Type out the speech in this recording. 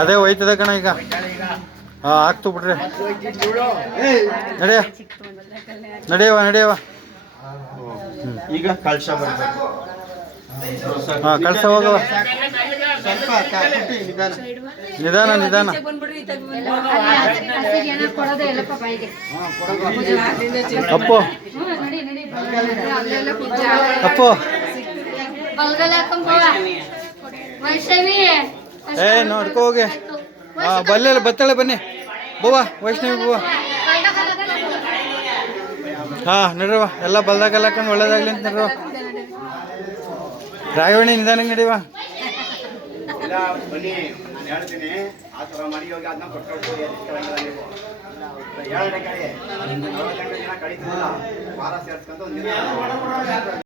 ಅದೇ ಹೋಯ್ತದೆ ಕಣ ಈಗ. ಆಗ್ತು ಬಿಡ್ರಿ. ನಡೆಯವ ನಡೆಯವ. ಈಗ ಕಳ್ಸ ಬರ್ಬೇಕು. ಕಳ್ಸ ಹೋಗವ. ನಿಧಾನ ನಿಧಾನ. ಅಪ್ಪು ಅಪ್ಪು ನೋಡ್ಕೋ ಹೋಗಿ. ಬಲ್ಲೆಲ್ಲ ಬತ್ತಾಳೆ ಬನ್ನಿ ಬವ್ವ. ವೈಷ್ಣವಿ ಬವ್ವ. ನಡ್ರವ. ಎಲ್ಲ ಬಲ್ದಾಗೆಲ್ಲ ಹಾಕೊಂಡು ಒಳ್ಳೇದಾಗ್ಲಿ ಅಂತ ನಡ್ರವ. ರಾಯವಣಿ ನಿಧಾನ ನಡಿವ. ಬನ್ನಿ ನಾನು ಹೇಳ್ತೀನಿ ಆ ಥರ ಮಾಡಿ ಹೋಗಿ ಅದನ್ನ ಕೊಟ್ಟು 7 ಗಂಟೆ 40 ಗಂಟೆ ದಿನ ಕಳೀತಿಲ್ಲ. ವಾರ ಸೇರಿಸ್ಕೊಂಡು